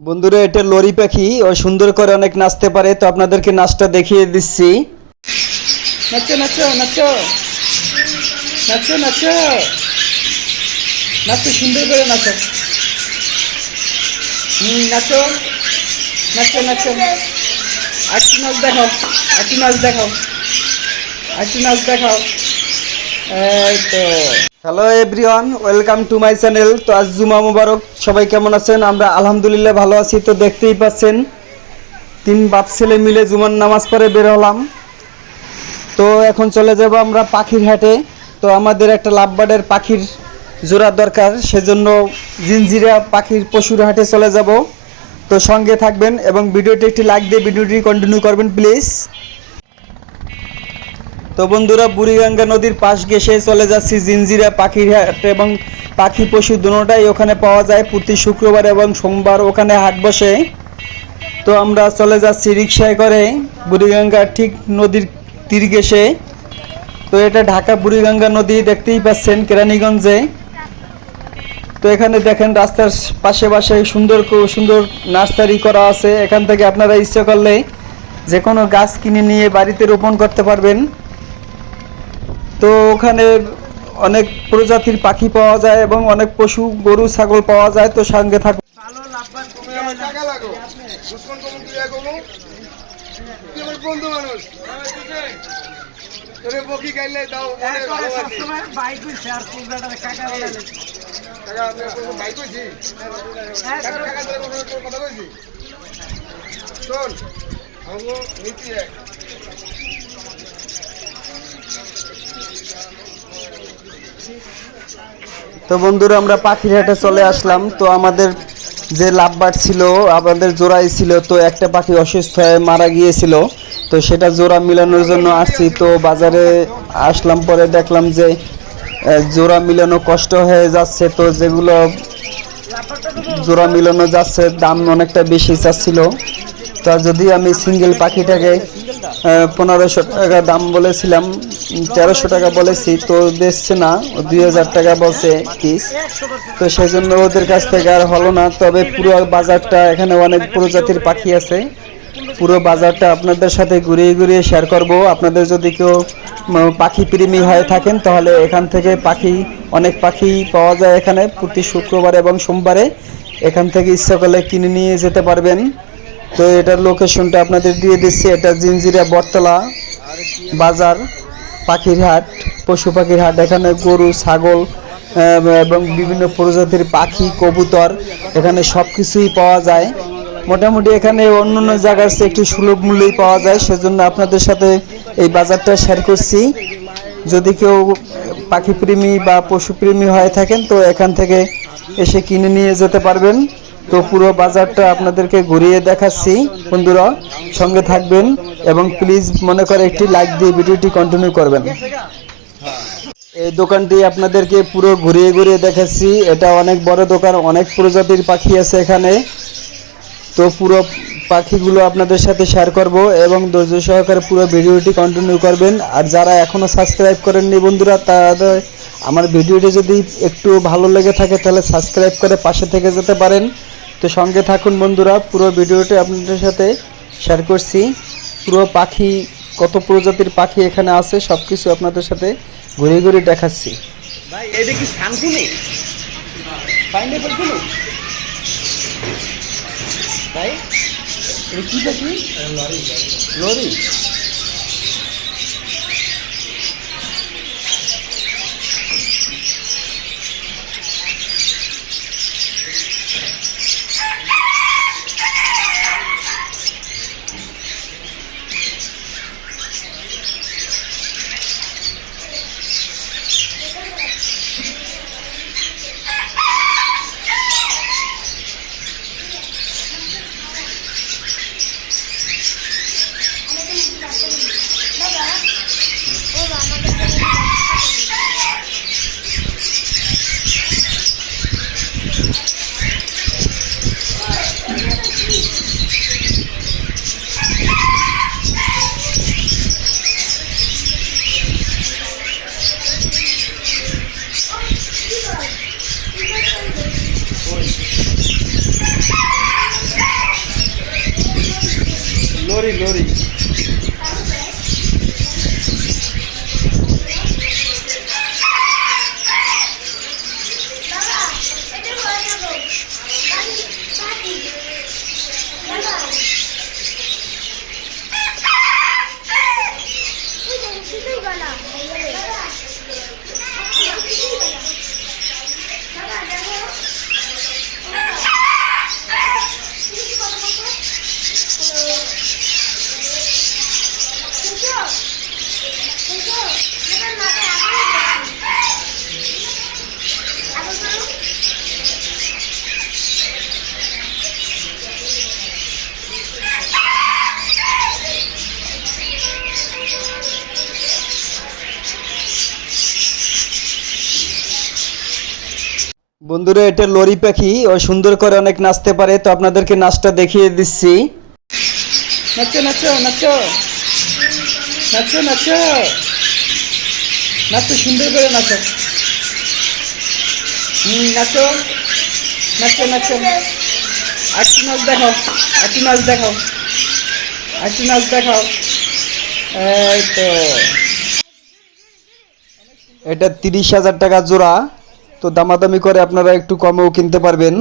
বন্ধুরা, এটা লরি পাখি। ও সুন্দর করে অনেক নাচতে পারে, তো আপনাদেরকে নাচটা দেখিয়ে দিচ্ছি। নাচো নাচো নাচো নাচো নাচো নাচো, সুন্দর করে নাচো। নাচো নাচো নাচো। একটু নাচ দেখাও, একটু নাচ দেখাও, একটু নাচ দেখাও। এই তো। Hello everyone, welcome to my channel. তো আজ জুমা মুবারক। সবাই কেমন আছেন? আমরা আলহামদুলিল্লাহ ভালো আছি। তো দেখতেই পাচ্ছেন, তিন বাপ ছেলে মিলে জুমার নামাজ পড়ে বের হলাম। তো এখন চলে যাব আমরা পাখির হাটে। তো আমাদের একটা লাভবার্ডের পাখির জোড়া দরকার, সেজন্য জিঞ্জিরা পাখির পশুর হাটে চলে যাব। তো সঙ্গে থাকবেন এবং ভিডিওটি একটি লাইক দিয়ে ভিডিওটি কন্টিনিউ করবেন প্লিজ। তো বন্ধুরা, বুড়িগঙ্গা নদীর পাশ ঘেঁষে চলে যাচ্ছি জিঞ্জিরা পাখির হাট, এবং পাখি পশু দুটোটাই ওখানে পাওয়া যায়। প্রতি শুক্রবার এবং সোমবার ওখানে হাট বসে। তো আমরা চলে যাচ্ছি রিকশায় করে বুড়িগঙ্গা ঠিক নদীর তীর ঘেঁষে। তো এটা ঢাকা বুড়িগঙ্গা নদী, দেখতেই পাচ্ছেন কেরানীগঞ্জে। তো এখানে দেখেন রাস্তার পাশে পাশে সুন্দর সুন্দর নার্সারি করা আছে। এখান থেকে আপনারা ইচ্ছে করলে যে কোনো গাছ কিনে নিয়ে বাড়িতে রোপণ করতে পারবেন। তো ওখানে অনেক প্রজাতির পাখি পাওয়া যায় এবং অনেক পশু গরু ছাগল পাওয়া যায়। তো সঙ্গে থাকুন। বন্ধু মানুষ তোরে বকি গাইলে দাও মনে ভালোবাসি বাইক কইছে আর কুলদাটারে কাকা বলে কাকা আমি বাইক কইছি কাকা ধরে কোনো কথা কইছি শোন আমগো নীতি এক তো বন্ধুরা, আমরা পাখির হাটে চলে আসলাম। তো আমাদের যে লাভবার্ড ছিল, আমাদের জোড়াই ছিল। তো একটা পাখি অসুস্থ হয়ে মারা গিয়েছিল, তো সেটা জোড়া মিলানোর জন্য আসছি। তো বাজারে আসলাম, পরে দেখলাম যে জোড়া মিলানো কষ্ট হয়ে যাচ্ছে। তো যেগুলো জোড়া মিলানো যাচ্ছে দাম অনেকটা বেশি চাচ্ছিল। তা যদি আমি সিঙ্গেল পাখিটাকে 1500 টাকা দাম বলেছিলাম, 1300 টাকা বলেছি, তো বেচছে না, 2000 টাকা বলছে পিস। তো সেই জন্য ওদের কাছ থেকে আর হলো না। তবে পুরো বাজারটা, এখানে অনেক প্রজাতির পাখি আছে। পুরো বাজারটা আপনাদের সাথে ঘুরিয়ে ঘুরিয়ে শেয়ার করব। আপনাদের যদি কেউ পাখি প্রেমী হয়ে থাকেন, তাহলে এখান থেকে অনেক পাখি পাওয়া যায় এখানে প্রতি শুক্রবার এবং সোমবারে। এখান থেকে ইচ্ছা করলে কিনে নিয়ে যেতে পারবেন। তো এটার লোকেশনটা আপনাদের দিয়ে দিচ্ছি। এটা জিঞ্জিরা বটতলা বাজার, পাখির হাট, পশু পাখির হাট। এখানে গরু ছাগল এবং বিভিন্ন প্রজাতির পাখি কবুতর, এখানে সব কিছুই পাওয়া যায়। মোটামুটি এখানে অন্য অন্য জায়গার চেয়ে একটু সুলভ মূল্যেই পাওয়া যায়, সেজন্য আপনাদের সাথে এই বাজারটা শেয়ার করছি। যদি কেউ পাখিপ্রেমী বা পশুপ্রেমী হয়ে থাকেন, তো এখান থেকে এসে কিনে নিয়ে যেতে পারবেন। তো পুরো বাজারটা আপনাদেরকে ঘুরিয়ে দেখাচ্ছি। বন্ধুরা, সঙ্গে থাকবেন এবং প্লিজ মনে করে একটি লাইক দিয়ে ভিডিওটি কন্টিনিউ করবেন। এই দোকানটি আপনাদেরকে পুরো ঘুরিয়ে ঘুরিয়ে দেখাচ্ছি। এটা অনেক বড় দোকান, অনেক প্রজাতির পাখি আছে এখানে। তো পুরো পাখিগুলো আপনাদের সাথে শেয়ার করব এবং ধৈর্য সহকারে পুরো ভিডিওটি কন্টিনিউ করবেন। আর যারা এখনও সাবস্ক্রাইব করেননি বন্ধুরা, তাদের আমার ভিডিওটি যদি একটু ভালো লেগে থাকে, তাহলে সাবস্ক্রাইব করে পাশে থেকে যেতে পারেন। তো সঙ্গে থাকুন বন্ধুরা, পুরো ভিডিওটি আপনাদের সাথে শেয়ার করছি। পুরো পাখি, কত প্রজাতির পাখি এখানে আছে, সব কিছু আপনাদের সাথে ঘুরে ঘুরে দেখাচ্ছি। ভাই, এটা কি শানকুনি পাইনাপল কুনু ভাই? এটা কি পাখি? লরি। লরি। Lorry lorry. বন্ধুরা এটা লরি পাখি, ও সুন্দর করে অনেক নাচতে পারে, তো আপনাদেরকে নাচটা দেখিয়ে দিচ্ছি। নাচো নাচো নাচো নাচো নাচো নাচো, সুন্দর করে নাচো। নাচো নাচো নাচো, আরেকটু নাচ দেখাও, আরেকটু নাচ দেখাও, আরেকটু নাচ দেখাও। এই তো এটা 30,000 টাকা জোড়া, তো দামাদামি করে আপনারা একটু কমেও কিনতে পারবেন।